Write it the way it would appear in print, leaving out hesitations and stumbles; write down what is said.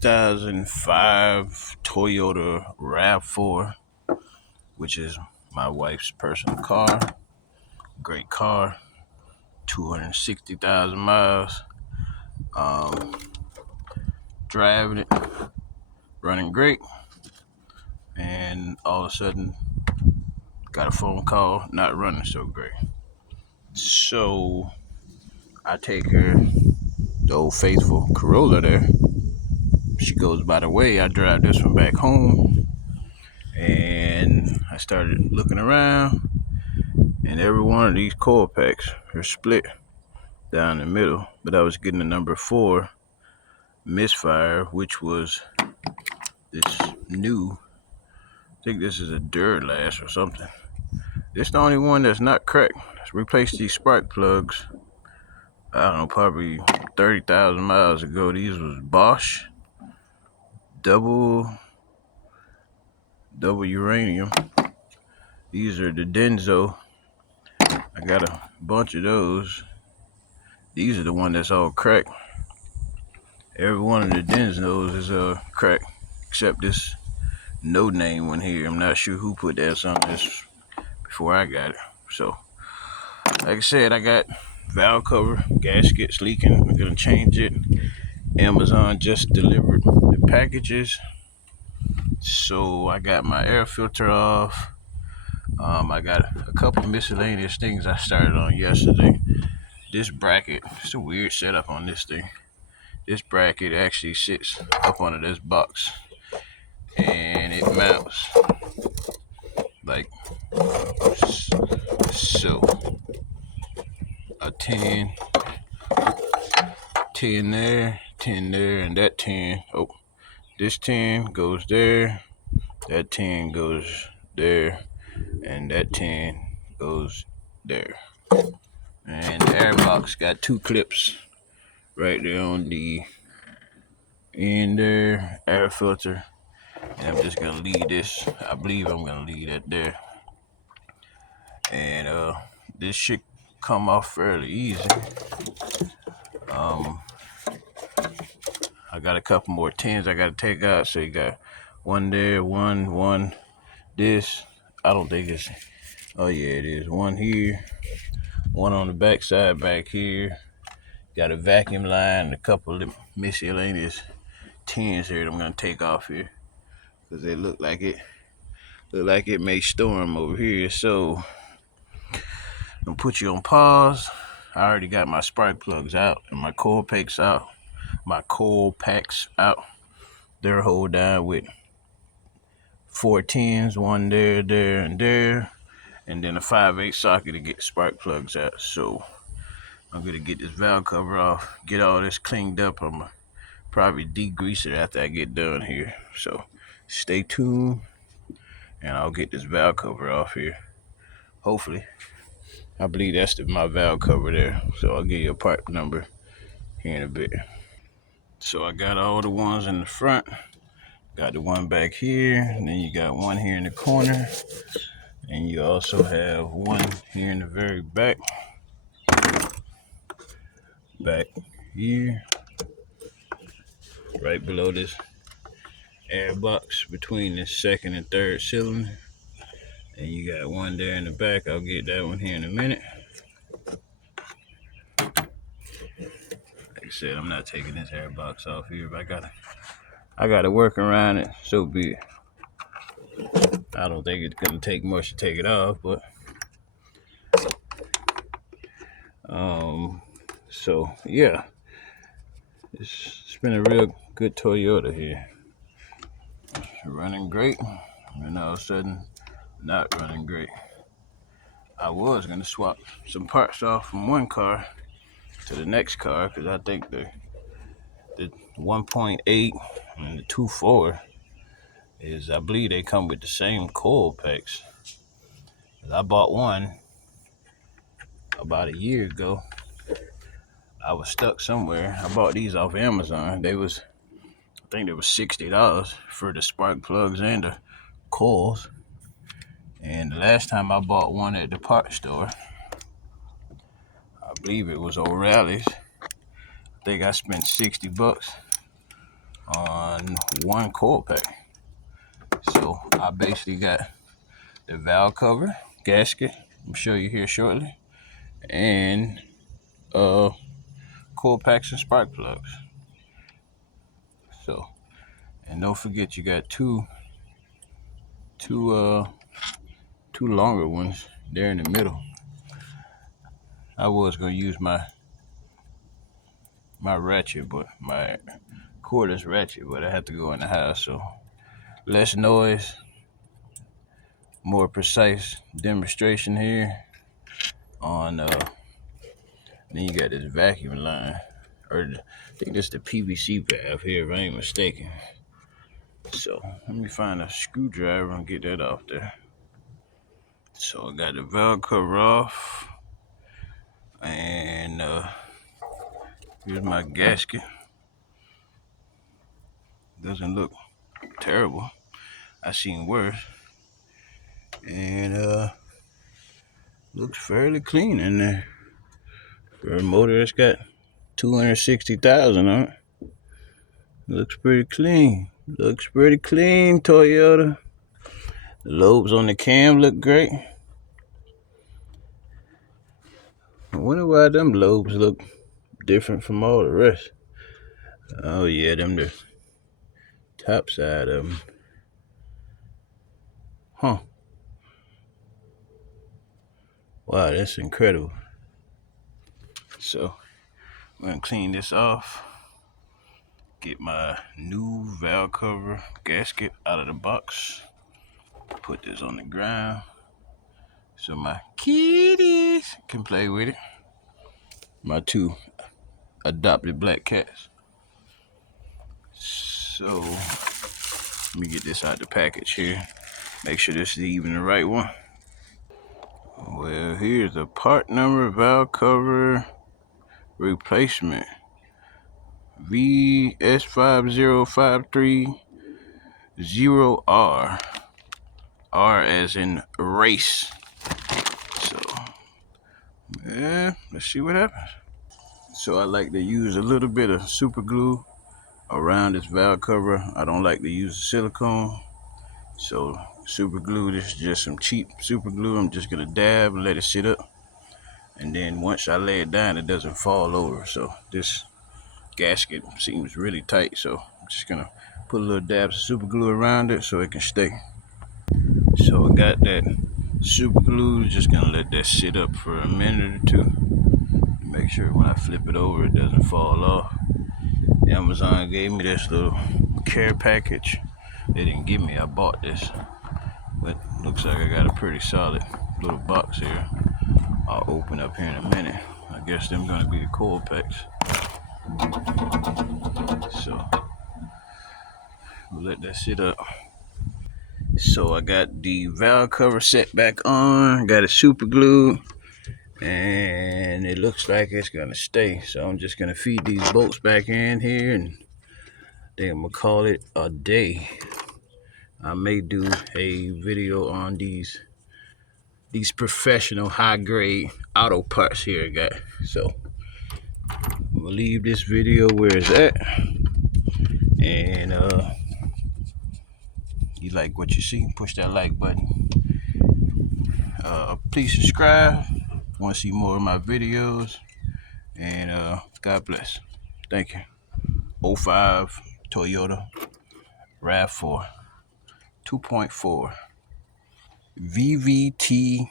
2005 Toyota RAV4, which is my wife's personal car. Great car, 260,000 miles. Um, Driving it, running great, and all of a sudden got a phone call, not running so great. So I take her, the old faithful Corolla there. She goes by the way. I drive this one back home, and I started looking around, and every one of these coil packs are split down the middle. But I was getting the number 4 misfire, which was this new. I think this is a Duralast or something. This is the only one that's not cracked. Let's replace these spark plugs. I don't know, probably 30,000 miles ago. These was Bosch double uranium. These are the Denso. I got a bunch of those. These are the one that's all cracked. Every one of the Densos is cracked, except this no name one here. I'm not sure who put that on this before I got it. So, like I said, I got valve cover, gaskets leaking. I'm gonna change it. Amazon just delivered the packages. So I got my air filter off. I got a couple miscellaneous things I started on yesterday. This bracket, it's a weird setup on this thing. This bracket actually sits up under this box, and it mounts like so. A 10 there, 10 there, and that 10. Oh, this 10 goes there, that 10 goes there, and that 10 goes there. And the air box got 2 clips right there on the end there, air filter. And I'm just gonna leave this. I believe I'm gonna leave that there. And this should come off fairly easy. I got a couple more 10s I gotta take out. So you got one there, one, this. I don't think it's, oh yeah, it is. One here, one on the back side back here. Got a vacuum line and a couple of miscellaneous 10s here that I'm gonna take off here, because they look like it may storm over here. So I'm gonna put you on pause. I already got my spark plugs out and my coil packs out. They're hold down with 4 10s, one there, and there, and then a 5/8 socket to get the spark plugs out. So I'm gonna get this valve cover off, get all this cleaned up. I'm gonna probably degrease it after I get done here. So stay tuned, and I'll get this valve cover off here. Hopefully, I believe that's my valve cover there. So I'll give you a part number here in a bit. So I got all the ones in the front. Got the one back here, and then you got one here in the corner, and you also have one here in the very back here, right below this air box between the second and third cylinder. And you got one there in the back. I'll get that one here in a minute. Like I said, I'm not taking this air box off here, but I gotta work around it. So be it. I don't think it's gonna take much to take it off, but so yeah, it's been a real good Toyota here. Running great, and all of a sudden not running great. I was gonna swap some parts off from one car to the next car, because I think the 1.8 and the 2.4 is, I believe they come with the same coil packs. I bought one about a year ago. I was stuck somewhere. I bought these off Amazon. I think they was $60 for the spark plugs and the coils. And the last time I bought one at the parts store, I believe it was O'Reilly's. I think I spent $60 on one coil pack. So I basically got the valve cover, gasket, I'm show you here shortly, and coil packs and spark plugs. So, and don't forget you got two longer ones there in the middle. I was gonna use my ratchet, but my cordless ratchet, but I had to go in the house, so less noise, more precise demonstration here on then you got this vacuum line, or I think this is the PVC valve here if I ain't mistaken. So let me find a screwdriver and get that off there. So I got the valve cover off, and here's my gasket. Doesn't look terrible. I seen worse, and looks fairly clean in there. For a motor that's got 260,000 on it, looks pretty clean. Looks pretty clean, Toyota. The lobes on the cam look great. I wonder why them lobes look different from all the rest. Oh yeah, them the top side of them. Huh. Wow, that's incredible. So I'm gonna clean this off. Get my new valve cover gasket out of the box. Put this on the ground so my kitties can play with it. My two adopted black cats. So let me get this out the package here. Make sure this is even the right one. Well, here's the part number, valve cover replacement. VS50530R. R as in race. So, yeah, let's see what happens. So I like to use a little bit of super glue around this valve cover. I don't like to use silicone. So super glue, this is just some cheap super glue. I'm just gonna dab and let it sit up. And then once I lay it down, it doesn't fall over. So this gasket seems really tight. So I'm just gonna put a little dab of super glue around it so it can stay. So I got that super glue, just gonna let that sit up for a minute or two. Make sure when I flip it over, it doesn't fall off. Amazon gave me this little care package. They didn't give me, I bought this. But looks like I got a pretty solid little box here. I'll open up here in a minute. I guess them gonna be the coil packs. So we'll let that sit up. So I got the valve cover set back on, got it super glued, and it looks like it's gonna stay. So I'm just gonna feed these bolts back in here, and then I'm gonna call it a day. I may do a video on these professional high-grade auto parts here I got. So I'm gonna leave this video where it's at, and you like what you see, push that like button. Please subscribe if you want to see more of my videos, and God bless. Thank you. 05 Toyota RAV4 2.4 vvt-i.